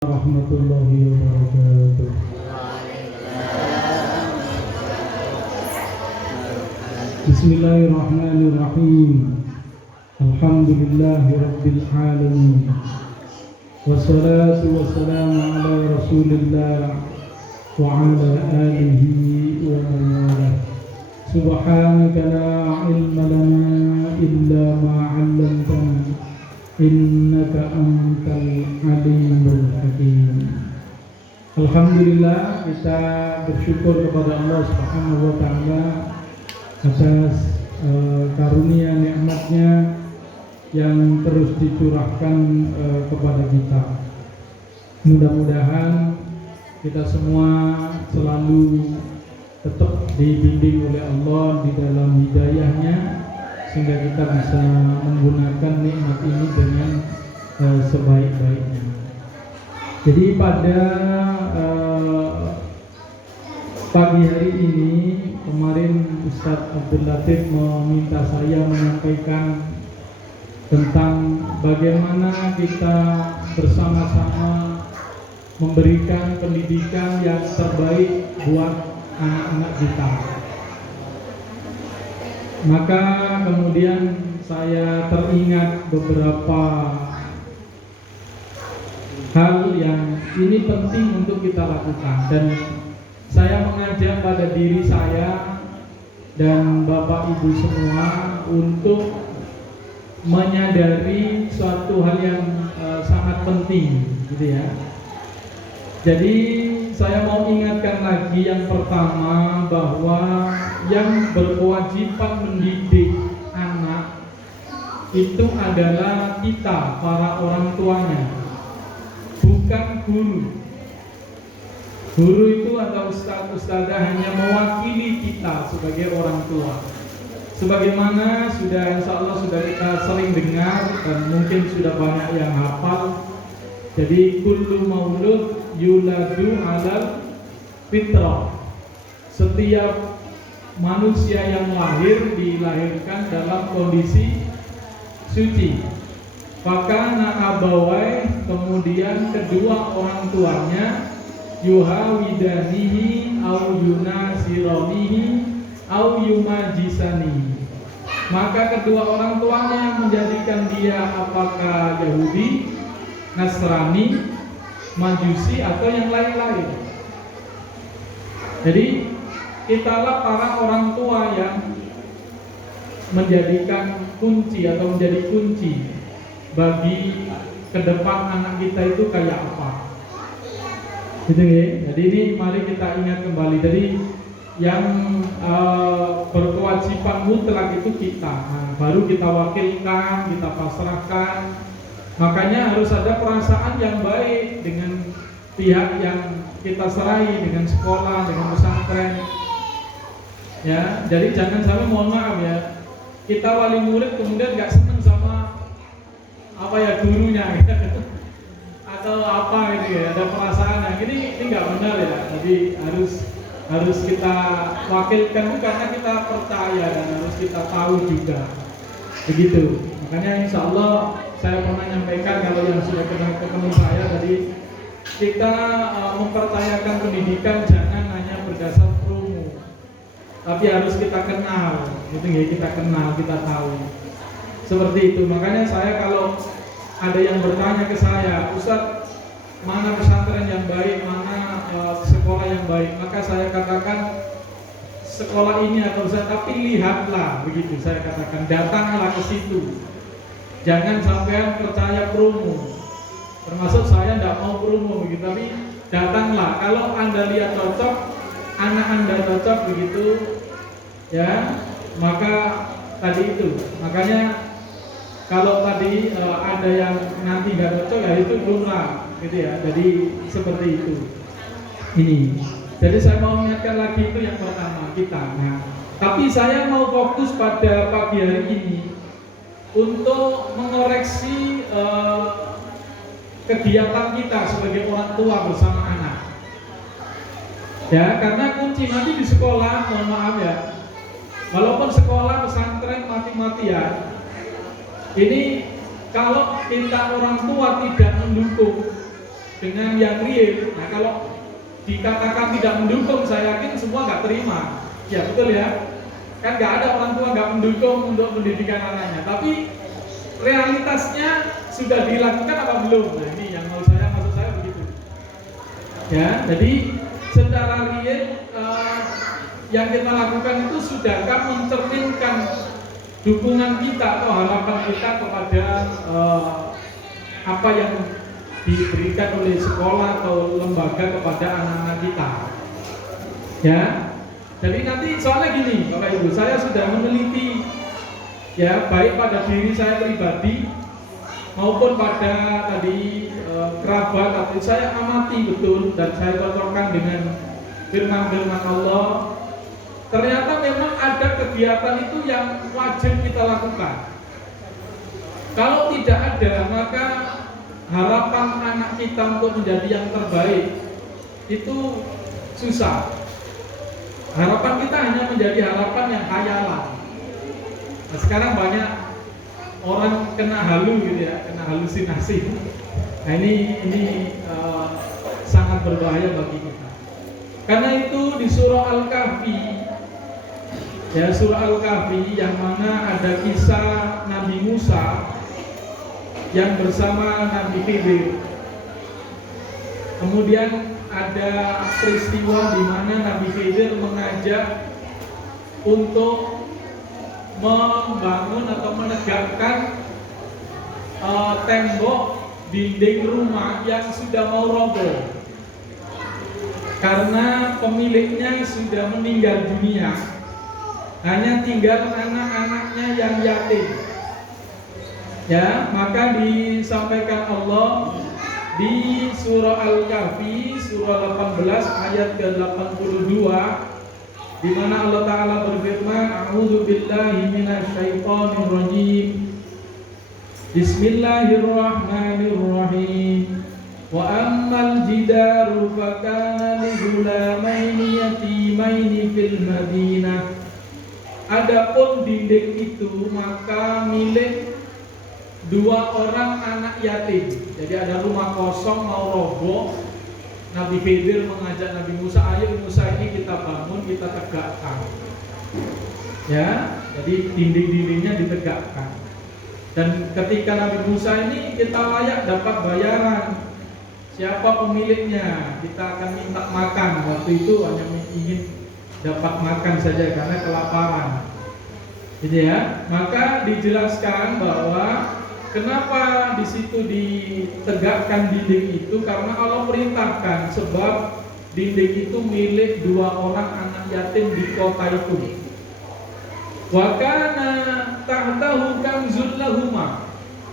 Warahmatullahi wabarakatuh. Bismillahirrahmanirrahim. Alhamdulillahi rabbil alamin. Wassalatu wassalamu ala Rasulillah wa ala alihi wa man walah. Subhanaka la ilma lana illa ma 'allamtana innaka antal alimul hakim. Alhamdulillah, kita bersyukur kepada Allah Subhanahu wa taala atas karunia nikmatnya yang terus dicurahkan kepada kita. Mudah-mudahan kita semua selalu tetap dibimbing oleh Allah di dalam hidayahnya, sehingga kita bisa menggunakan nikmat ini dengan sebaik-baiknya. Jadi pada pagi hari ini, kemarin Ustadz Abdul Latif meminta saya menyampaikan tentang bagaimana kita bersama-sama memberikan pendidikan yang terbaik buat anak-anak kita. Maka kemudian saya teringat beberapa hal yang ini penting untuk kita lakukan, dan saya mengajak pada diri saya dan Bapak Ibu semua untuk menyadari suatu hal yang sangat penting, gitu ya. Jadi saya mau ingatkan lagi, yang pertama bahwa yang berkewajiban mendidik anak itu adalah kita, para orang tuanya, bukan guru. Guru itu atau ustaz-ustazah hanya mewakili kita sebagai orang tua. Sebagaimana sudah insya Allah sudah kita sering dengar dan mungkin sudah banyak yang hafal. Jadi kullu maulud yuladu alal fitrah. Setiap manusia yang lahir dilahirkan dalam kondisi suci. Fakana abawai, kemudian kedua orang tuanya, yuhawidanihi au yunasironihi au yumajisani. Maka kedua orang tuanya menjadikan dia apakah Yahudi, Nasrani, Majusi atau yang lain-lain. Jadi kitalah para orang tua yang menjadikan kunci atau menjadi kunci bagi ke depan anak kita itu kayak apa. Gitu ya. Jadi ini mari kita ingat kembali. Jadi yang berkewajiban mutlak itu kita. Nah, baru kita wakilkan, kita pasrahkan. Makanya harus ada perasaan yang baik dengan pihak yang kita serahi, dengan sekolah, dengan pesantren. Ya, jadi jangan sampai, mohon maaf ya, kita wali murid kemudian nggak seneng sama apa ya gurunya gitu. Atau apa gitu ya, ada perasaan yang ini nggak benar ya. Jadi harus kita wakilkan karena kita percaya dan harus kita tahu juga. Begitu. Makanya insya Allah saya pernah menyampaikan, kalau yang sudah ketemu saya tadi, kita mempercayakan pendidikan jangan hanya berdasar promo, tapi harus kita kenal, gitu ya, kita kenal, kita tahu. Seperti itu. Makanya saya kalau ada yang bertanya ke saya, Ustaz, mana pesantren yang baik, mana sekolah yang baik, maka saya katakan sekolah ini atau Ustaz, tapi lihatlah, begitu saya katakan, datanglah ke situ. Jangan sampai percaya promo. Termasuk saya tidak mau promo begitu, tapi datanglah. Kalau Anda lihat cocok, anak Anda cocok begitu, ya, maka tadi itu. Makanya kalau tadi ada yang nanti nggak cocok, ya itu lumrah, gitu ya. Jadi seperti itu. Ini. Jadi saya mau ingatkan lagi, itu yang pertama kita. Nah, tapi saya mau fokus pada pagi hari ini untuk mengoreksi kegiatan kita sebagai orang tua bersama anak. Ya, karena kunci nanti di sekolah, mohon maaf ya, walaupun sekolah pesantren mati-matian, ini kalau kita orang tua tidak mendukung, dengan yang real. Nah kalau dikatakan tidak mendukung, saya yakin semua nggak terima. Ya betul ya. Kan nggak ada orang tua nggak mendukung untuk pendidikan anaknya. Tapi realitasnya sudah dilakukan apa belum? Nah ini yang maksud saya begitu. Ya, jadi secara real yang kita lakukan itu sudahkah mencerminkan dukungan kita atau harapan kita kepada apa yang diberikan oleh sekolah atau lembaga kepada anak-anak kita. Ya, jadi nanti soalnya gini, Bapak Ibu, saya sudah meneliti ya baik pada diri saya pribadi maupun pada tadi kerabat, tapi saya amati betul dan saya cocokkan dengan firman-firman Allah. Ternyata memang ada kegiatan itu yang wajib kita lakukan. Kalau tidak ada, maka harapan anak kita untuk menjadi yang terbaik itu susah. Harapan kita hanya menjadi harapan yang khayalan. Nah, sekarang banyak orang kena halu gitu ya, kena halusinasi. Nah ini sangat berbahaya bagi kita. Karena itu di surah Al-Kahfi, ya surah Al-Kahfi yang mana ada kisah Nabi Musa yang bersama Nabi Khidir. Kemudian ada peristiwa di mana Nabi Khidir mengajak untuk membangun atau menegakkan tembok dinding rumah yang sudah mau roboh karena pemiliknya sudah meninggal dunia, hanya tinggal anak-anaknya yang yatim. Ya, maka disampaikan Allah di surah Al-Kahfi surah 18 ayat ke-82 di mana Allah Ta'ala berfirman, A'udzu billahi minasyaitonir rajim. Bismillahirrahmanirrahim. Wa ammal jidaru fakana li ghulamaini yatimaini fil Madinah. Adapun dinding itu maka milik dua orang anak yatim. Jadi ada rumah kosong mau roboh. Nabi Khidir mengajak Nabi Musa, ayo Musa ini kita bangun, kita tegakkan. Ya, jadi dinding-dindingnya ditegakkan. Dan ketika Nabi Musa ini kita layak dapat bayaran. Siapa pemiliknya? Kita akan minta makan. Waktu itu hanya ingin dapat makan saja karena kelaparan. Jadi ya, maka dijelaskan bahwa kenapa di situ ditegakkan dinding itu karena Allah perintahkan, sebab dinding itu milik dua orang anak yatim di kota itu. Wa kana tahtahu kanzul lahuma,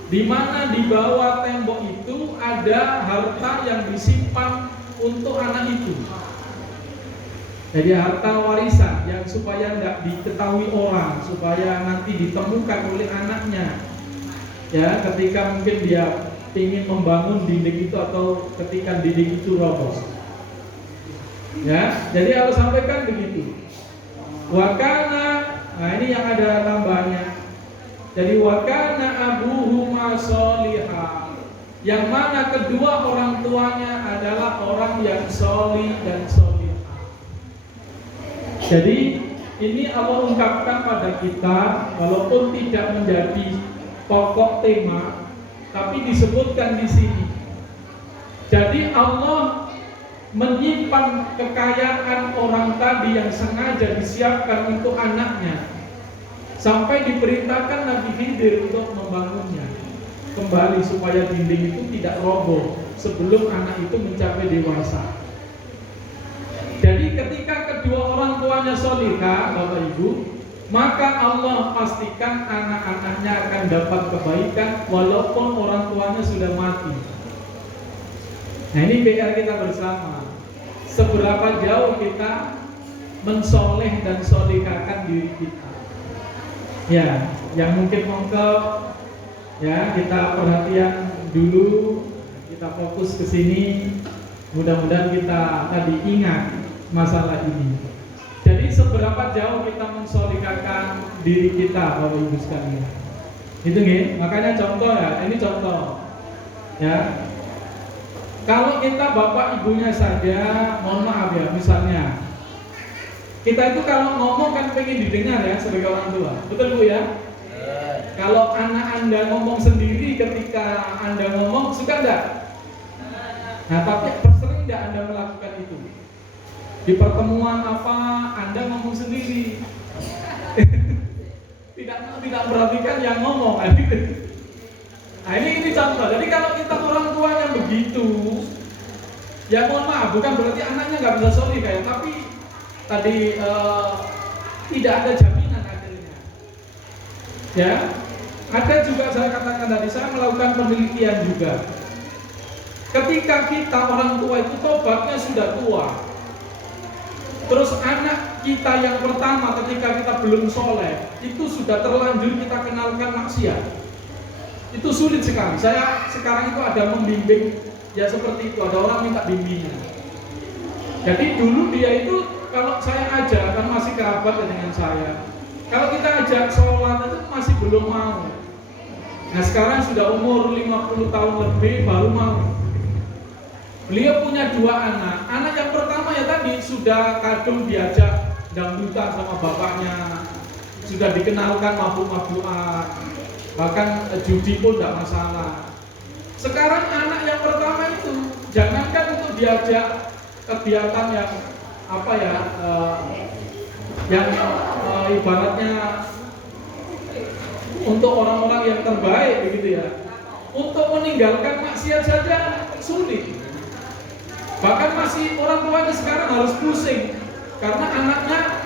di mana di bawah tembok itu ada harta yang disimpan untuk anak itu. Jadi harta warisan yang supaya tidak diketahui orang, supaya nanti ditemukan oleh anaknya. Ya, ketika mungkin dia ingin membangun dinding itu atau ketika dinding itu roboh. Ya, jadi Allah sampaikan begitu. Wakana, nah ini yang ada tambahannya. Jadi wakana abuhuma sholihah, yang mana kedua orang tuanya adalah orang yang sholih dan sholihah. Jadi ini Allah ungkapkan pada kita, walaupun tidak menjadi pokok tema, tapi disebutkan di sini. Jadi Allah menyimpan kekayaan orang tadi yang sengaja disiapkan untuk anaknya, sampai diperintahkan Nabi Khidir untuk membangunnya kembali supaya dinding itu tidak roboh sebelum anak itu mencapai dewasa. Jadi ketika kedua orang tuanya sholihah, Bapak Ibu, maka Allah pastikan anak-anaknya akan dapat kebaikan walaupun orang tuanya sudah mati. Nah ini PR kita bersama. Seberapa jauh kita mensoleh dan solihahkan diri kita. Ya, yang mungkin mongkok, ya kita perhatian dulu, kita fokus ke sini. Mudah-mudahan kita tadi ingat masalah ini. Jadi seberapa jauh kita mensolihahkan diri kita, Bapak Ibu sekalian. Itu nih, makanya contoh ya, ini contoh. Ya. Kalau kita bapak ibunya saja, mohon maaf ya, misalnya kita itu kalau ngomong kan pengen didengar ya sebagai orang tua, betul Bu ya? Kalau anak Anda ngomong sendiri ketika Anda ngomong, suka enggak? Nah, tapi sering enggak Anda melakukan itu? Di pertemuan apa Anda ngomong sendiri? tidak perhatikan yang ngomong. Nah, ini contoh. Jadi kalau kita orang tuanya begitu, ya mohon maaf, bukan berarti anaknya nggak bisa solih kayak, tapi tadi tidak ada jaminan akhirnya. Ya, ada juga saya katakan tadi, saya melakukan penelitian juga. Ketika kita orang tua itu tobatnya sudah tua, terus anak kita yang pertama ketika kita belum soleh itu sudah terlanjur kita kenalkan maksiat, itu sulit sekali. Saya sekarang itu ada membimbing ya seperti itu, ada orang minta bimbingan. Jadi dulu dia itu kalau saya ajak kan masih kerabat dengan saya, kalau kita ajak sholat itu masih belum mau. Nah sekarang sudah umur 50 tahun lebih baru mau. Beliau punya 2 anak. Anak yang pertama ya tadi sudah kadung diajak dangdutan sama bapaknya, sudah dikenalkan mabuk-mabukan, bahkan judi pun tidak masalah. Sekarang anak yang pertama itu jangankan untuk diajak kegiatan yang apa ya, yang ibaratnya untuk orang-orang yang terbaik begitu ya, untuk meninggalkan maksiat saja sulit. Bahkan masih orang tuanya sekarang harus pusing karena anaknya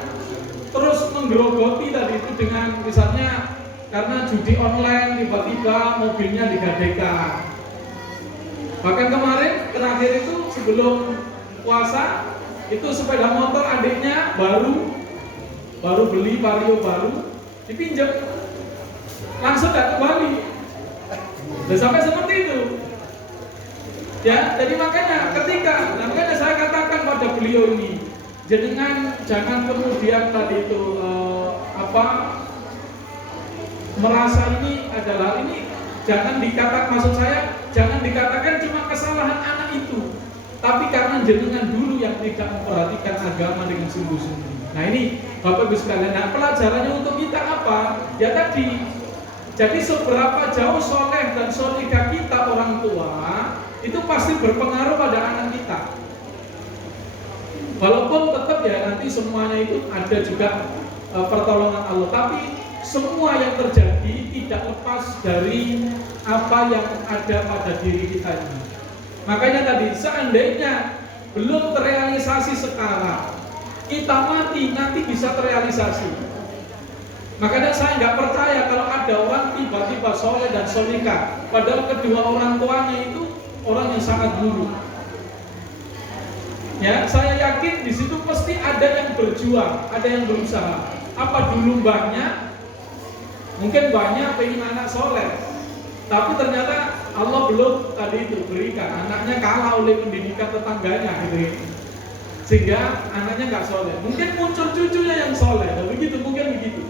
terus menggerogoti tadi itu dengan misalnya karena judi online tiba-tiba mobilnya digadekan. Bahkan kemarin terakhir itu sebelum puasa itu sepeda motor adiknya baru beli Vario baru dipinjam, langsung gak kembali. Dan sampai seperti itu. Ya, jadi makanya makanya saya katakan pada beliau ini, jangan kemudian tadi itu merasa ini adalah ini, jangan dikatakan cuma kesalahan anak itu, tapi karena jenengan dulu yang tidak memperhatikan agama dengan sungguh-sungguh. Nah ini Bapak Ibu sekalian, nah pelajarannya untuk kita apa? Ya tadi, jadi seberapa jauh soleh dan solihah kita orang tua itu pasti berpengaruh pada anak kita. Walaupun tetap ya nanti semuanya itu ada juga pertolongan Allah, tapi semua yang terjadi tidak lepas dari apa yang ada pada diri kita ini. Makanya tadi seandainya belum terrealisasi sekarang, kita mati nanti bisa terrealisasi. Makanya saya nggak percaya kalau ada orang tiba-tiba soleh dan solihah, padahal kedua orang tuanya itu orang yang sangat buruk. Ya, saya yakin di situ pasti ada yang berjuang, ada yang berusaha. Apa dulu mbahnya? Mungkin mbahnya pengen anak soleh, tapi ternyata Allah belum tadi itu berikan, anaknya kalah oleh pendidikan tetangganya, gitu. Sehingga anaknya nggak soleh. Mungkin muncul cucunya yang soleh, dan begitu, mungkin begitu.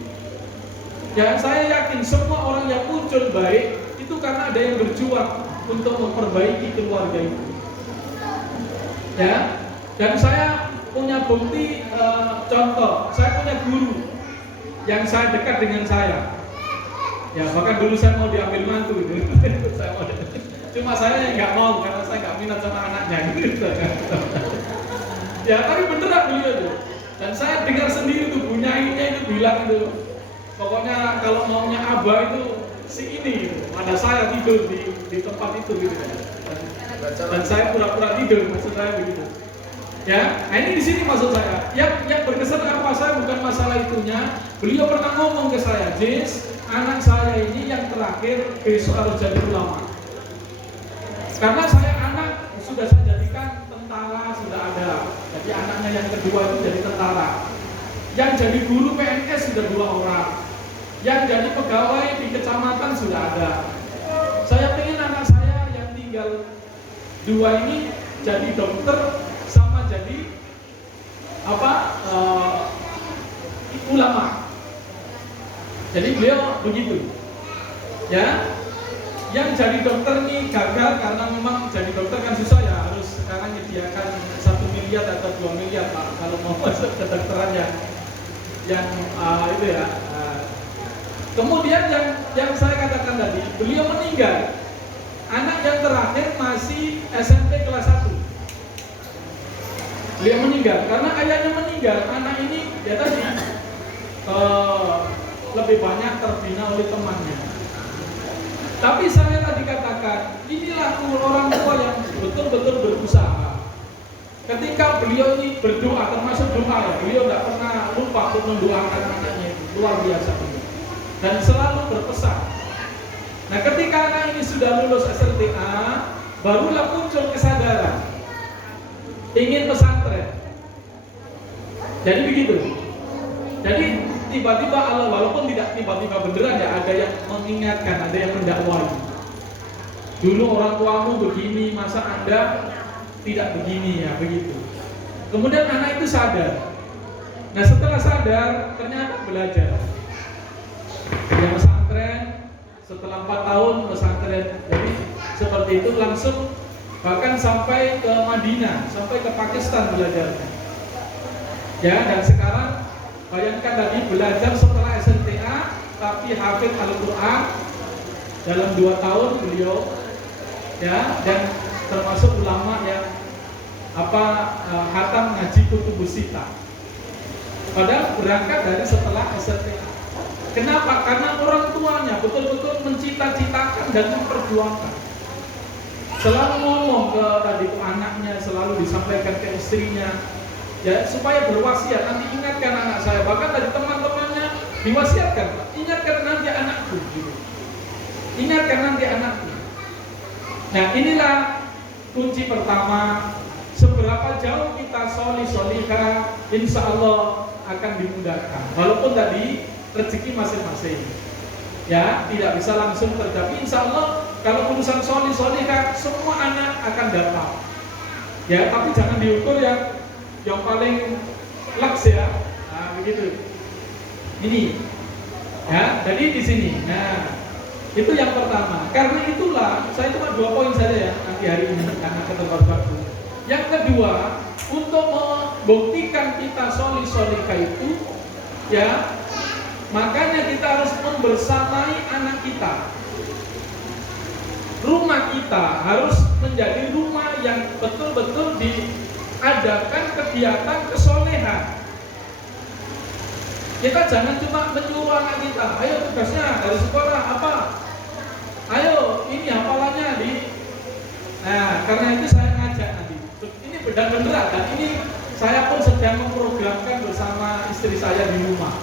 Ya, saya yakin semua orang yang muncul baik itu karena ada yang berjuang untuk memperbaiki keluarga itu. Ya, dan saya punya bukti contoh. Saya punya guru yang saya dekat dengan saya. Ya, bahkan dulu saya mau diambil mantu gitu. Cuma saya yang nggak mau karena saya nggak minat sama anaknya gitu. Ya, tapi beneran beliau tuh. Dan saya dengar sendiri tuh bunyainya itu bilang itu, pokoknya kalau maunya abah itu si ini, ada saya tidur di tempat itu gitu. Dan saya pura-pura tidur, maksud saya begitu. Ya, nah ini di sini maksud saya. Yang berkesan apa, saya bukan masalah itunya. Beliau pernah ngomong ke saya, Jis, anak saya ini yang terakhir besok harus jadi ulama. Karena saya anak sudah saya jadikan tentara sudah ada. Jadi anaknya yang kedua itu jadi tentara. Yang jadi guru PNS sudah 2 orang. Yang jadi pegawai di kecamatan sudah ada. Saya pengen anak saya yang tinggal 2 ini jadi dokter sama jadi ulama. Jadi beliau begitu. Ya. Yang jadi dokter ini gagal karena memang jadi dokter kan susah ya, sekarang menyediakan 1 miliar atau 2 miliar Pak kalau mau masuk kedokteran yang itu ya. Kemudian yang saya katakan tadi, beliau meninggal. Anak yang terakhir masih SMP kelas 1. Beliau meninggal karena ayahnya meninggal. Anak ini ya tadi lebih banyak terbina oleh temannya. Tapi saya tadi katakan, inilah orang tua yang betul-betul berusaha. Ketika beliau ini berdoa, termasuk doa ya, beliau tidak pernah lupa untuk mendoakan anaknya itu, luar biasa. Dan selalu berpesan. Nah, ketika anak ini sudah lulus SLTA, barulah muncul kesadaran ingin pesantren. Jadi begitu. Jadi tiba-tiba Allah, walaupun tidak tiba-tiba beneran ya, ada yang mengingatkan, ada yang mendakwai. Dulu orang tuamu begini, masa Anda tidak begini ya, begitu. Kemudian anak itu sadar. Nah, setelah sadar, ternyata belajar. Dia pesantren, setelah 4 tahun pesantren. Jadi seperti itu langsung, bahkan sampai ke Madinah, sampai ke Pakistan belajarnya. Ya, dan sekarang bayangkan tadi belajar setelah SNTA, tapi hafid Al-Quran dalam 2 tahun beliau, ya, dan termasuk ulama yang khatam ngaji kutubus sita. Padahal berangkat dari setelah SNTA. Kenapa? Karena orang tuanya betul-betul mencita-citakan dan memperjuangkan. Selalu ngomong ke tadi ke anaknya, selalu disampaikan ke istrinya, ya, supaya berwasiat, nanti ingatkan anak saya. Bahkan dari teman-temannya diwasiatkan, ingatkan nanti anakku, gitu. Ingatkan nanti anakku. Nah, inilah kunci pertama. Seberapa jauh kita solihah, insya Allah akan dimudahkan. Walaupun tadi rezeki masing-masing, ya, tidak bisa langsung terjadi. Insya Allah kalau urusan solihah, semua anak akan dapat. Ya, tapi jangan diukur yang paling laks ya. Nah, begitu. Ini, ya. Jadi di sini. Nah, itu yang pertama. Karena itulah saya cuma 2 poin saja ya nanti hari ini karena ketempat waktu. Yang kedua, untuk membuktikan kita solihah itu, ya, makanya kita harus membersamai anak kita. Rumah kita harus menjadi rumah yang betul-betul diadakan kegiatan kesolehan. Kita jangan cuma menyuruh anak kita, ayo tugasnya dari sekolah apa? Ayo ini hafalannya di. Nah, karena itu saya ngajak nanti. Ini benar-benar dan ini saya pun sedang memprogramkan bersama istri saya di rumah.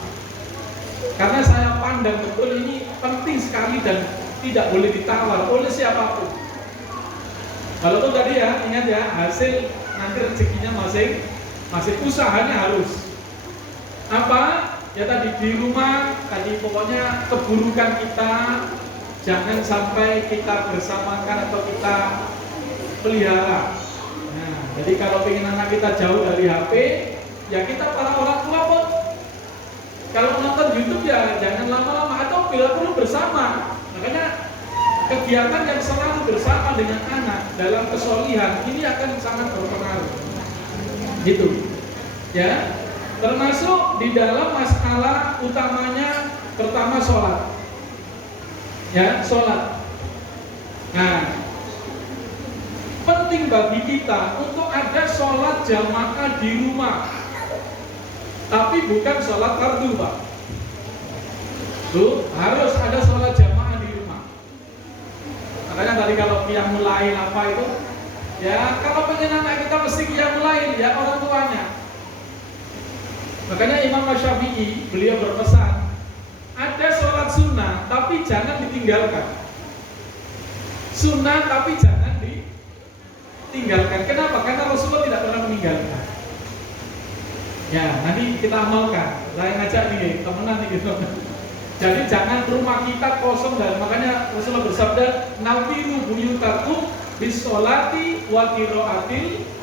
Karena saya pandang betul ini penting sekali dan tidak boleh ditawar oleh siapapun. Walaupun tadi ya, ingat ya, hasil nanti rezekinya masing usahanya harus. Apa? Ya tadi di rumah, tadi pokoknya keburukan kita jangan sampai kita bersamakan atau kita pelihara. Nah, jadi kalau ingin anak kita jauh dari HP, ya kita para orang tua pun kalau nonton YouTube ya jangan lama-lama atau bila perlu bersama. Makanya kegiatan yang selalu bersama dengan anak dalam kesolihan ini akan sangat berpengaruh. Gitu. Ya. Termasuk di dalam masalah utamanya pertama sholat. Ya, sholat. Nah, penting bagi kita untuk ada sholat jamaah di rumah. Tapi bukan sholat fardu, Pak. Tuh, harus ada sholat jamaah di rumah. Makanya tadi kalau qiyamul lail apa itu, ya kalau pengen anak kita mesti qiyamul lail ya orang tuanya. Makanya Imam Syafi'i beliau berpesan, ada sholat sunnah tapi jangan ditinggalkan. Sunnah tapi jangan ditinggalkan. Kenapa? Karena Rasulullah tidak pernah meninggalkan. Ya, nanti kita amalkan. Saya ngajak nih, temenan nih gitu. Jadi jangan rumah kita kosong dan makanya Rasulullah bersabda, "Nawiru buyutakum bisolati wa qiraatil."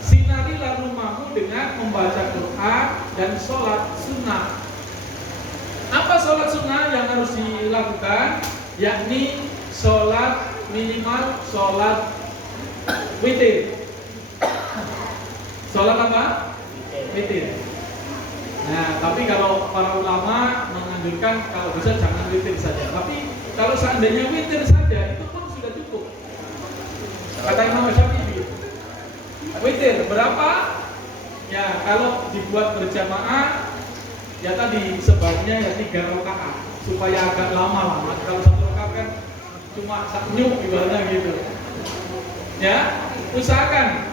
Sinarilah rumahmu dengan membaca Quran dan sholat sunnah. Apa sholat sunnah yang harus dilakukan? Yakni sholat minimal sholat witir. Sholat apa? Witir. Nah, tapi kalau para ulama menganjurkan kalau bisa jangan witir saja. Tapi kalau seandainya witir saja itu pun sudah cukup. Kata Imam Syafi'i. Witir berapa? Ya, kalau dibuat berjamaah ya tadi sebabnya ya 3 rakaat supaya agak lama lah. Kalau 1 rakaat kan cuma saknyuk ibaratnya gitu. Ya, usahakan.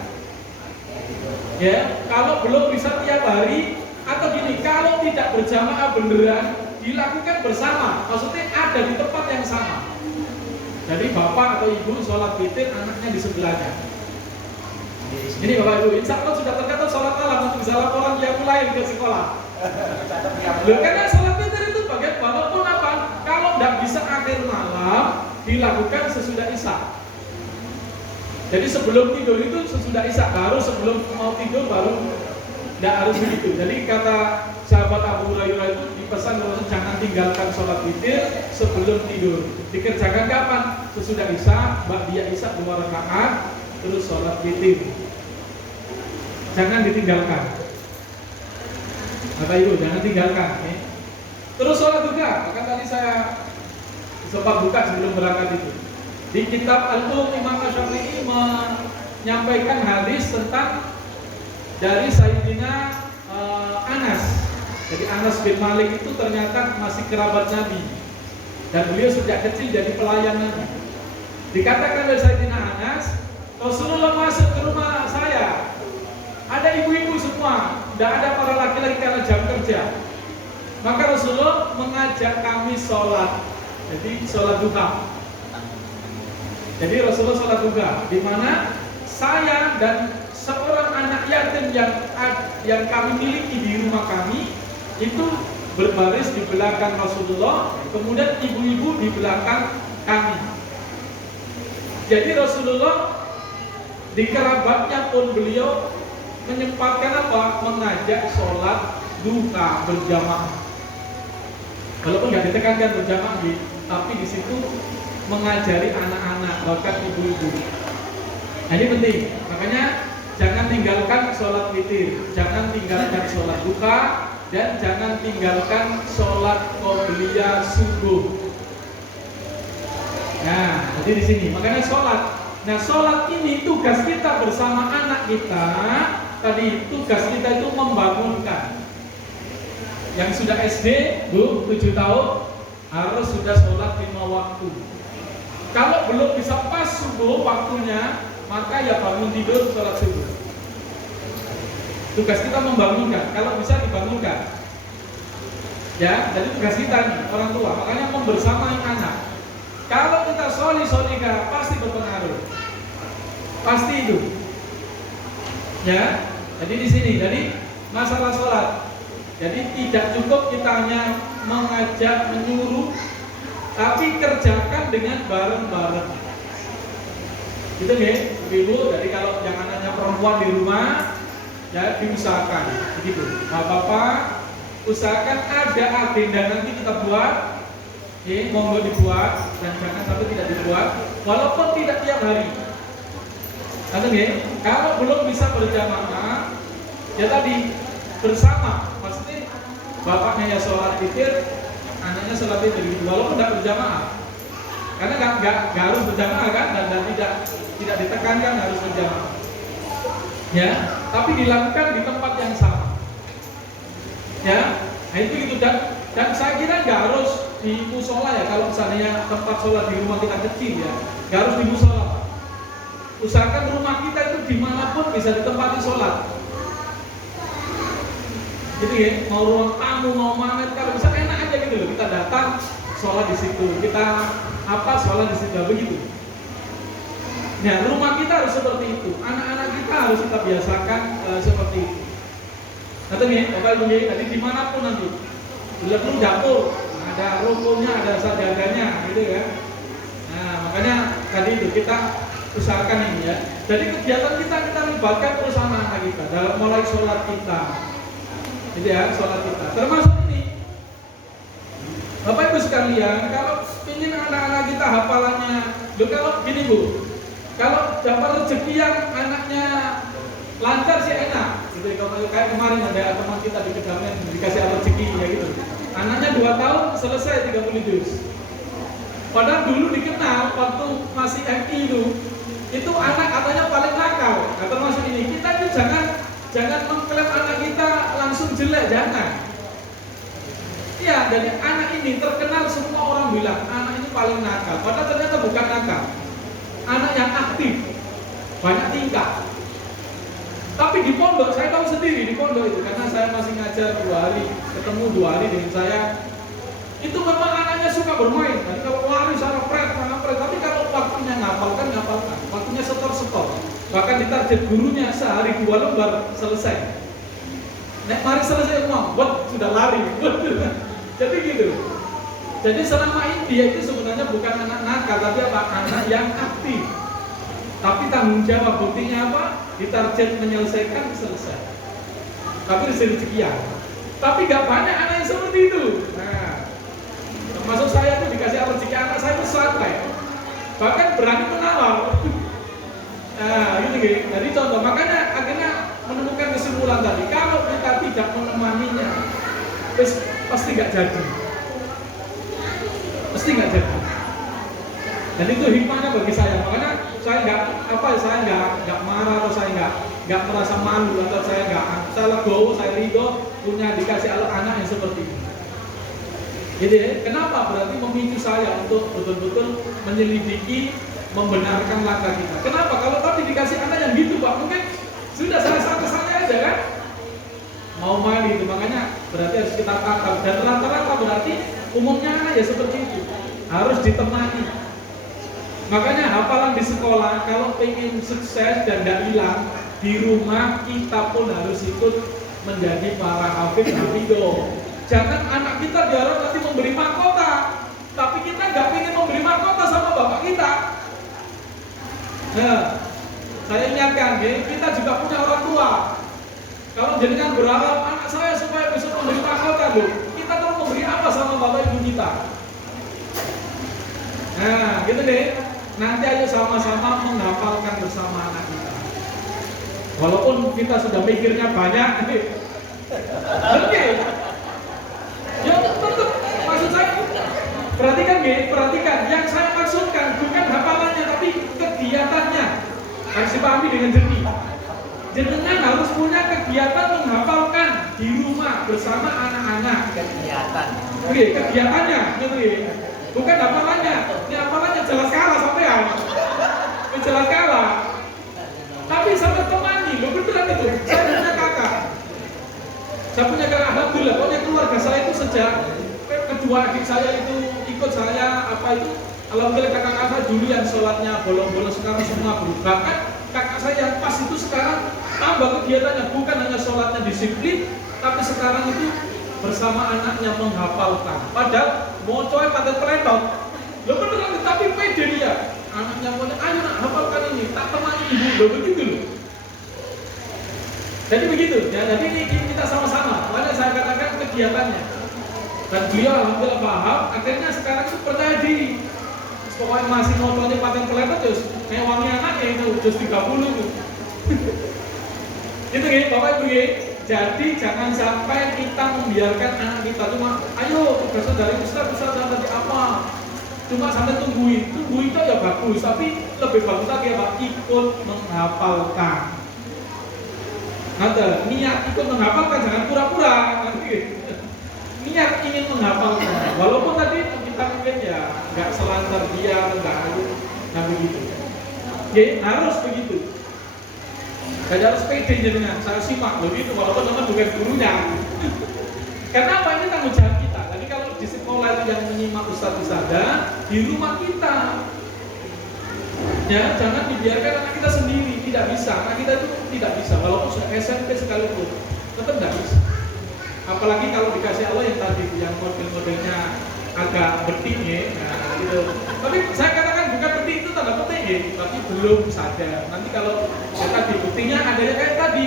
Ya, kalau belum bisa tiap hari atau gini, kalau tidak berjamaah beneran dilakukan bersama, maksudnya ada di tempat yang sama. Jadi bapak atau ibu sholat witir, anaknya di sebelahnya. Ini bapak ibu, insya Allah sudah tercatat sholat malam untuk bisa laporan yang lain ke sekolah. Loh, karena sholat witir itu bagian walaupun apa? Kalau tidak bisa akhir malam dilakukan sesudah isya. Jadi sebelum tidur itu sesudah isya, baru sebelum mau tidur baru tidak harus begitu. Jadi kata sahabat Abu Hurairah itu dipesan bahwa jangan tinggalkan sholat witir sebelum tidur. Dikerjakan kapan? Sesudah isya, ba'diyah isya 2 rakaat, terus sholat witir. Jangan ditinggalkan. Kata ibu, jangan tinggalkan. Terus sholat juga. Maka tadi saya sempat buka sebelum berangkat itu. Di kitab Al-Um Imam Syafi'i menyampaikan hadis tentang dari Sayyidina Anas. Jadi Anas bin Malik itu ternyata masih kerabat Nabi dan beliau sejak kecil jadi pelayan Nabi. Dikatakan oleh Sayyidina Anas, Rasulullah masuk ke rumah saya, ada ibu-ibu semua, tidak ada para laki-laki karena jam kerja. Maka Rasulullah mengajak kami sholat, jadi sholat duha. Jadi Rasulullah sholat duha, di mana saya dan seorang anak yatim yang kami miliki di rumah kami itu berbaris di belakang Rasulullah, kemudian ibu-ibu di belakang kami. Jadi Rasulullah di kerabatnya pun beliau menyempatkan apa? Mengajak sholat duha berjamaah. Walaupun nggak ditekankan berjamaah, tapi di situ mengajari anak-anak bahkan ibu-ibu. Nah, ini penting. Makanya jangan tinggalkan sholat witir, jangan tinggalkan sholat duha, dan jangan tinggalkan sholat qobliyah subuh. Nah, jadi di sini. Makanya sholat. Nah, sholat ini tugas kita bersama anak kita. Tadi tugas kita itu membangunkan. Yang sudah SD, Bu, 7 tahun harus sudah sholat 5 waktu. Kalau belum bisa pas subuh waktunya, maka ya bangun tidur sholat subuh. Tugas kita membangunkan, kalau bisa dibangunkan. Ya, jadi tugas kita nih, orang tua. Makanya membersamai anak. Kalau kita solihah pasti berpengaruh. Pasti itu. Ya, jadi di sini. Jadi masalah sholat. Jadi tidak cukup kita hanya mengajak, menyuruh, tapi kerjakan dengan bareng-bareng. Gitu ya, ibu. Jadi kalau jangan hanya perempuan di rumah, ya diusahakan. Begitu. Bapak, usahakan ada agenda nanti kita buat. Ya, monggo dibuat dan jangan sampai tidak dibuat. Walaupun tidak tiap hari. Nanti ya, kalau belum bisa berjamaah, ya tadi bersama. Maksudnya bapaknya ya sholat witir, anaknya sholat witir, walaupun tidak berjamaah, karena nggak harus berjamaah kan, dan tidak ditekankan harus berjamaah, ya, tapi dilakukan di tempat yang sama, ya. Nah itu dan saya kira nggak harus di musola ya, kalau misalnya tempat sholat di rumah kita kecil ya, nggak harus di musola. Usahakan rumah kita itu dimanapun bisa ditempati sholat. Jadi ya, mau ruang tamu, mau mana, kalau bisa enak aja gitu loh. Kita datang, sholat di situ. Kita sholat di situ, begitu. Nah, rumah kita harus seperti itu. Anak-anak kita harus kita biasakan seperti itu. Nanti nih, Bapak Ibu, tadi dimanapun nanti, belum dapur, ada rukunnya, ada sajadahnya, gitu ya. Nah, makanya tadi itu kita usahakan ini ya. Jadi kegiatan kita libatkan terus anak-anak kita dalam mulai sholat kita. Gitu ya, sholat kita. Termasuk ini, Bapak Ibu sekalian, kalau ingin anak-anak kita hafalannya, kalau gini Bu, kalau dapat rezeki yang anaknya lancar sih enak. kayak kemarin ada teman kita di Kedamen dikasih alat rezeki ya gitu. Anaknya 2 tahun selesai 30 juz. Padahal dulu dikenal waktu masih MI itu anak katanya paling nakal. Nah, termasuk ini kita itu jangan mengklaim anak kita langsung jelek, jangan. Iya, jadi anak ini terkenal semua orang bilang anak ini paling nakal. Padahal ternyata bukan nakal. Anak yang aktif, banyak tingkah. Tapi di pondok, saya tahu sendiri di pondok itu karena saya masih ngajar 2 hari, ketemu 2 hari dengan saya. Itu memang anaknya suka bermain. Jadi kalau lari sana pret, tapi kalau waktunya ngapalkan, waktunya setor. Bahkan ditarget gurunya sehari 2 lembar selesai. Nek mari selesai uang, buat sudah lari. Jadi gitu. Jadi selama ini dia itu sebenarnya bukan anak nakal, tapi apa? Anak yang aktif. Tapi tanggung jawab, buktinya apa? Ditarget menyelesaikan, selesai. Tapi rezekian. Tapi gak banyak anak yang seperti itu. Nah, termasuk saya tuh dikasih rezeki anak saya itu santai. Bahkan berani menawar. Nah, gitu. Jadi contoh, makanya akhirnya menemukan kesimpulan tadi, kalau kita tidak menemaninya, pasti nggak jadi. Dan itu hikmahnya bagi saya. Makanya saya nggak marah atau saya nggak merasa malu atau saya legowo, saya ridho punya dikasih anak yang seperti ini. Jadi kenapa? Berarti memicu saya untuk betul-betul menyelidiki, membenarkan langkah kita. Kenapa? Kalau tadi dikasih anak yang gitu, Pak, mungkin sudah salah kesannya aja kan? Mau mali itu, makanya berarti harus kita tangkap. Dan rata-rata berarti umumnya anak ya seperti itu, harus ditemani. Makanya hafalan di sekolah, kalau pengen sukses dan tidak hilang, di rumah kita pun harus ikut menjadi para hafid hafidoh. Jangan anak kita diharap nanti memberi mahkota, tapi kita nggak pengen memberi mahkota sama bapak kita. Nah, saya ingatkan, kita juga punya orang tua. Kalau jenengan berharap anak saya supaya bisa memberi mahkota, kita terus memberi apa sama bapak ibu kita? Nah, gitu deh. Nanti ayo sama-sama menghafalkan bersama anak kita. Walaupun kita sudah mikirnya banyak, oke. Ya tetap, maksud saya perhatikan, yang saya maksudkan bukan hafalannya tapi kegiatannya. Harus dipahami dengan jernih. Jenengan harus punya kegiatan menghafalkan di rumah bersama anak-anak. Kegiatan. Oke, kegiatannya, gitu ya. Bukan hafalannya. Ini hafalannya jelas kalah sampean. Jelas kalah. Tapi sampai temani, lo beneran itu. Saya punya kakak. Alhamdulillah, pokoknya keluarga saya itu sejak kedua adik saya itu ikut saya alhamdulillah kakak saya dulu yang sholatnya bolong-bolong sekarang semua berubah. Bahkan kakak saya yang pas itu sekarang tambah kegiatannya, bukan hanya sholatnya disiplin, tapi sekarang itu bersama anaknya menghafalkan. Padahal mau coy pada peletot, lo beneran tapi pede dia. Anaknya mau ayo nak hafalkan ini, tak temani ibu, lo begitu loh. Jadi begitu, ya. Jadi ini kita sama-sama. Makanya saya katakan kegiatannya. Dan beliau alhamdulillah paham. Akhirnya sekarang itu percaya diri. Pokoknya masih motornya paten peletot, terus ngewangi anaknya itu, terus 30 tuh. Gitu ya, Bapak Ibu ya. Jadi jangan sampai kita membiarkan anak kita cuma, ayo tugasnya dari Ustaz nanti apa? Cuma sampai tungguin itu ya bagus, tapi lebih bagus lagi apa? Ikut menghafalkan. Ada niat ikut menghafalkan, jangan pura-pura. Niat ingin menghafalkan, walaupun tadi kita mungkin ya nggak selancar dia, nggak begitu. Ya harus begitu. Saya harus pede jenengan, saya simak begitu, walaupun teman bukan gurunya. Karena apa? Ini tanggung jawab kita. Tadi kalau di sekolah itu yang menyimak ustadz-ustadzah, di rumah kita. Ya, jangan dibiarkan anak kita sendiri, tidak bisa. Anak kita itu tidak bisa, walaupun sudah SMP sekalipun, tetap tidak bisa. Apalagi kalau dikasih Allah yang tadi, yang model-modelnya agak beting ya, nah, gitu. Tapi saya katakan bukan beting itu tanda petik ya, tapi belum sadar. Nanti kalau tadi buktinya adanya kayak tadi,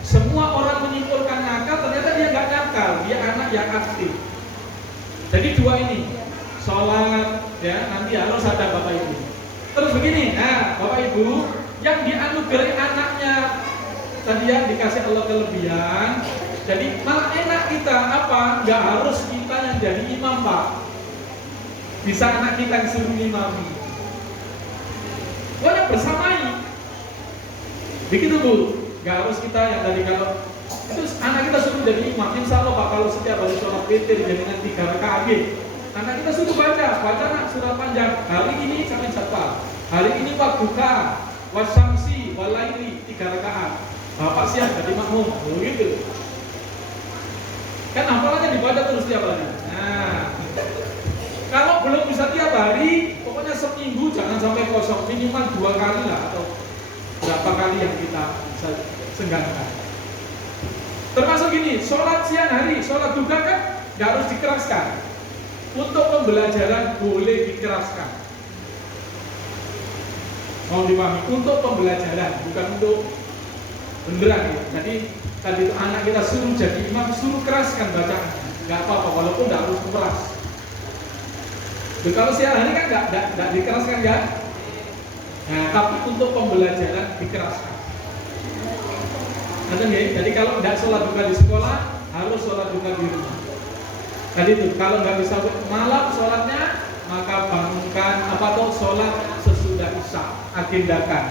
semua orang menyimpulkan nakal, ternyata dia nggak nakal, dia anak yang aktif. Jadi dua ini, sholat, ya nanti harus ada Bapak Ibu. Terus begini, nah Bapak Ibu, yang dianugerahi anaknya tadi yang dikasih Allah kelebihan. Jadi malah enak kita apa? Nggak harus kita yang jadi imam, Pak. Bisa anak kita yang suruh imami. Pokoknya bersamai. Begitu Bu. Nggak harus kita yang tadi kalau itu anak kita suruh jadi imam. Insya Allah Pak, kalau setiap hari sholat witir dengan 3 rakaat, anak kita suruh baca nak surat panjang. Hari ini sampai jadwal. Hari ini Pak buka wasamsi walaili 3 rakaat. Bapak siap jadi makmum. Begitu. Kan hafalannya dibaca terus tiap hari. Nah, kalau belum bisa tiap hari, pokoknya seminggu jangan sampai kosong, minimal 2 kali lah atau berapa kali yang kita bisa senggangan. Termasuk gini, sholat siang hari, sholat duha kan nggak harus dikeraskan. Untuk pembelajaran boleh dikeraskan. Mau dipahami, untuk pembelajaran, bukan untuk beneran ya. Jadi tadi itu anak kita suruh jadi imam, suruh keraskan bacaan, nggak apa-apa, walaupun nggak harus keras. Kalau siang hari kan nggak dikeraskan kan? Nah, tapi untuk pembelajaran dikeraskan. Jadi kalau nggak sholat duha di sekolah, harus sholat duha di rumah. Tadi itu kalau nggak bisa malam sholatnya, maka bangunkan sholat sesudah isya, agendakan.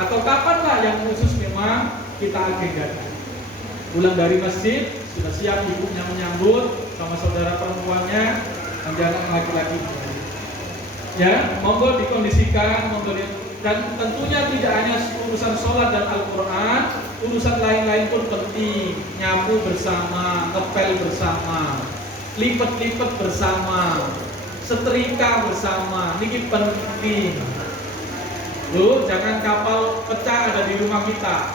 Atau kapan lah yang khusus memang kita agendakan. Pulang dari masjid sudah siap ibunya menyambut sama saudara perempuannya dan jangan laki-laki. Ya, monggo dikondisikan, dan tentunya tidak hanya urusan sholat dan Al-Quran, urusan lain-lain pun penting. Nyapu bersama, ngepel bersama, lipat-lipat bersama, setrika bersama, ini penting. Loh, jangan kapal pecah ada di rumah kita.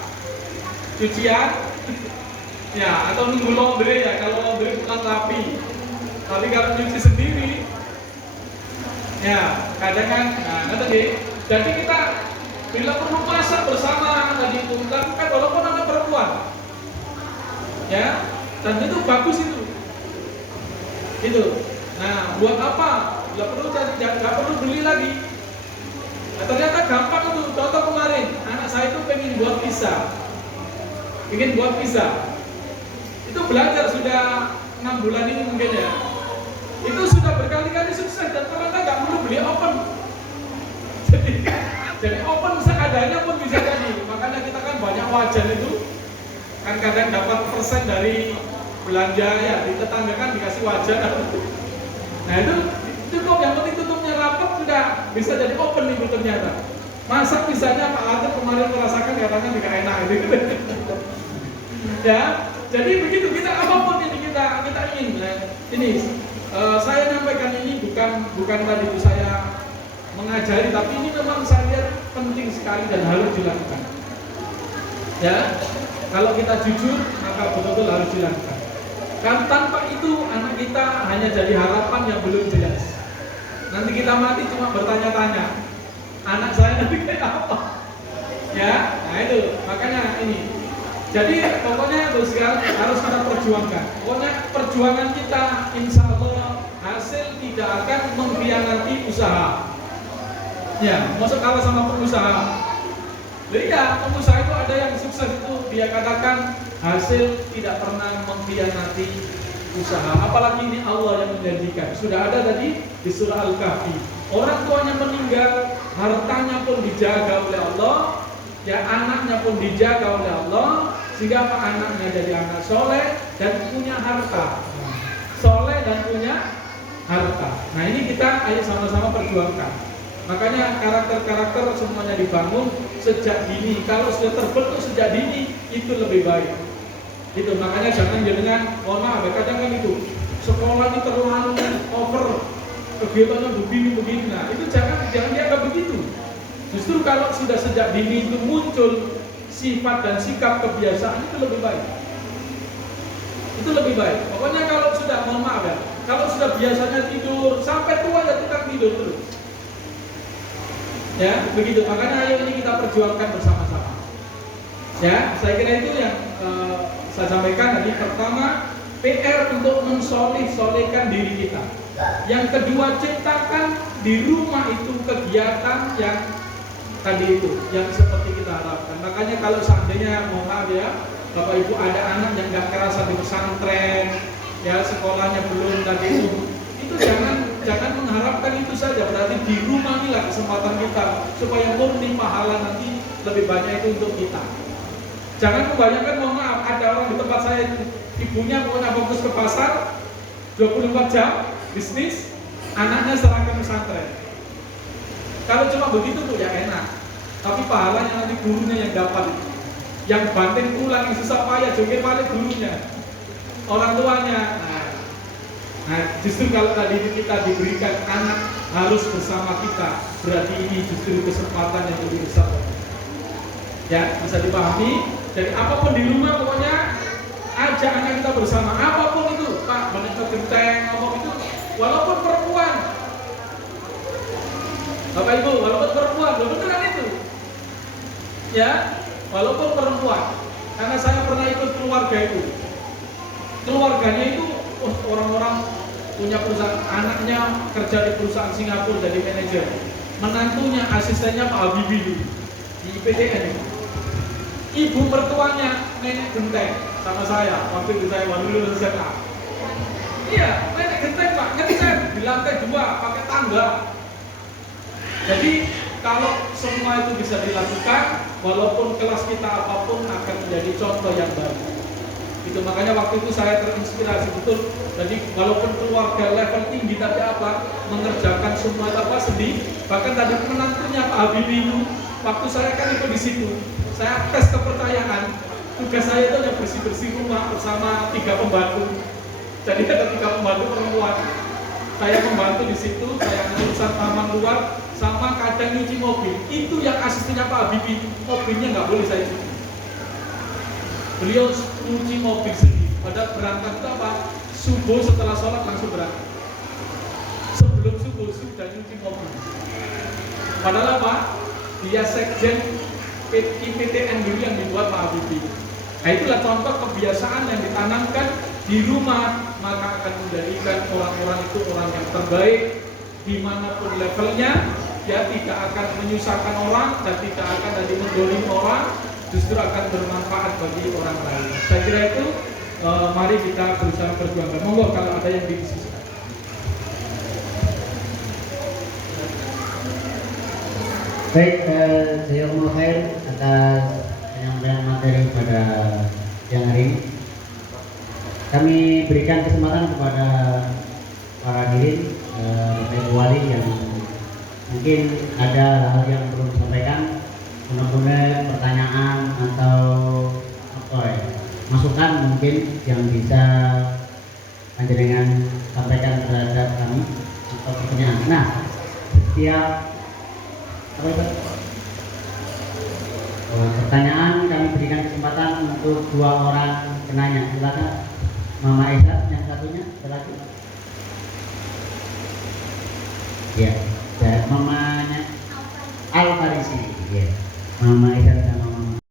Cucian, ya, atau nunggu laundry ya, kalau laundry bukan rapi. Tapi kalau cuci sendiri, ya, kadang kan, jadi kita bila perlu masak bersama tadi itu lakukan walaupun anak perempuan, ya, dan itu bagus itu. Nah, buat apa? Nggak perlu beli lagi. Nah, ternyata gampang itu. Contoh kemarin, anak saya itu pengen buat pizza. Itu belajar sudah 6 bulan ini mungkin ya. Itu sudah berkali-kali sukses dan ternyata nggak perlu beli oven. Jadi oven seadanya pun bisa jadi. Makanya kita kan banyak wajan itu kan kadang dapat persen dari belanja ya, di tetangga kan dikasih wajan. Nah itu cukup, yang penting tutupnya rapat sudah bisa jadi oven itu ternyata. Masak misalnya Pak Latif kemarin merasakan katanya tidak enak gitu. Ya, jadi begitu kita apapun ini kita ingin. Ini saya nyampaikan ini bukan tadi itu saya mengajari, tapi ini memang saya lihat penting sekali dan harus dilakukan. Ya, kalau kita jujur maka betul-betul harus dilakukan. Kan tanpa itu anak kita hanya jadi harapan yang belum jelas. Nanti kita mati cuma bertanya-tanya, anak saya nanti kayak apa? Ya, nah itu makanya ini. Jadi pokoknya terus harus kita perjuangkan. Pokoknya perjuangan kita insya Allah hasil tidak akan mengkhianati usaha. Ya, masuk kalah sama pengusaha. Iya, pengusaha itu ada yang sukses itu dia katakan hasil tidak pernah mengkhianati usaha. Apalagi ini Allah yang menjanjikan. Sudah ada tadi di surah Al-Kahfi. Orang tuanya meninggal, hartanya pun dijaga oleh Allah, ya anaknya pun dijaga oleh Allah, sehingga anaknya jadi anak soleh dan punya harta. Soleh dan punya harta. Nah ini kita ayo sama-sama perjuangkan. Makanya karakter-karakter semuanya dibangun sejak dini. Kalau sudah terbentuk sejak dini itu lebih baik. Itu makanya jangan dengan maaf, kadang kan itu sekolah ini terlalu over, kegiatannya begini. Nah itu jangan dianggap begitu. Justru kalau sudah sejak dini itu muncul sifat dan sikap kebiasaan itu lebih baik. Itu lebih baik. Pokoknya kalau sudah maaf ya, kalau sudah biasanya tidur sampai tua ya tukang tidur terus. Ya, begitu. Makanya ayo ini kita perjuangkan bersama-sama. Ya, saya kira itu yang saya sampaikan tadi. Pertama, PR untuk mensolihkan diri kita. Yang kedua, ciptakan di rumah itu kegiatan yang tadi itu yang seperti kita harapkan. Makanya kalau seandainya mohon maaf ya, Bapak Ibu ada anak yang nggak kerasa di pesantren, ya sekolahnya belum tadi itu jangan mengharapkan itu saja. Berarti di rumah inilah kesempatan kita supaya murni pahala nanti lebih banyak itu untuk kita. Jangan membayangkan, mohon maaf, ada orang di tempat saya, ibunya pokoknya fokus ke pasar 24 jam bisnis, anaknya serahkan pesantren. Kalau cuma begitu tuh ya enak, tapi pahalanya nanti gurunya yang dapat, yang banting tulang, yang susah payah joget balik gurunya, orang tuanya. Nah, justru kalau tadi kita diberikan anak harus bersama kita, berarti ini justru kesempatan yang lebih besar. Ya, bisa dipahami. Jadi apapun di rumah pokoknya ajak anak kita bersama, apapun itu, Pak, menekan genteng, ngomong itu, walaupun perempuan. Bapak Ibu, walaupun perempuan, beneran itu. Ya, walaupun perempuan. Karena saya pernah ikut keluarga itu. Keluarganya itu orang-orang punya perusahaan, anaknya kerja di perusahaan Singapura jadi manajer. Menantunya, asistennya Pak Habibie dulu di IPDN itu. Ibu mertuanya nenek genteng sama saya waktu itu saya baru lulus SMA. Iya, nenek genteng Pak, ngecat di lantai 2 pakai tangga. Jadi kalau semua itu bisa dilakukan, walaupun kelas kita apapun akan menjadi contoh yang baik. Itu makanya waktu itu saya terinspirasi betul. Jadi walaupun keluarga level tinggi tapi apa, mengerjakan semua apa sedih. Bahkan tadi menantunya Pak Habibie itu, waktu saya kan ikut di situ, saya tes kepercayaan. Tugas saya itu hanya bersih-bersih rumah bersama 3 pembantu. Jadi ada 3 pembantu perempuan. Saya membantu di situ, saya urusan taman luar, sama kadang nyuci mobil. Itu yang asistennya Pak Habibie, mobilnya nggak boleh saya cuci. Beliau nyuci mobil sendiri. Pada berangkat itu apa? Subuh setelah sholat langsung berangkat. Sebelum subuh sudah nyuci mobil. Padahal apa? Dia sekjen IPTN dulu yang dibuat Pak Habibie. Nah itulah contoh kebiasaan yang ditanamkan di rumah, maka akan menjadikan orang-orang itu orang yang terbaik dimanapun levelnya. Dia tidak akan menyusahkan orang dan tidak akan jadi menggolimi orang, justru akan bermanfaat bagi orang lain. Saya kira itu mari kita berusaha perjuangkan. Monggo kalau ada yang didiskusikan. Baik, saya mau khair atas penyampaian materi pada siang hari ini. Kami berikan kesempatan kepada para hadirin, Bapak Ibu Wali yang mungkin ada hal yang perlu disampaikan, mudah-mudahan pertanyaan atau masukan mungkin yang bisa panjenengan sampaikan terhadap kami atau pertanyaan. Nah, setiap pertanyaan kami berikan kesempatan untuk 2 orang penanya. Silakan Mama Esa yang satunya, lagi. Ya, dan mamanya Al Farisi. Ya, Mama Esa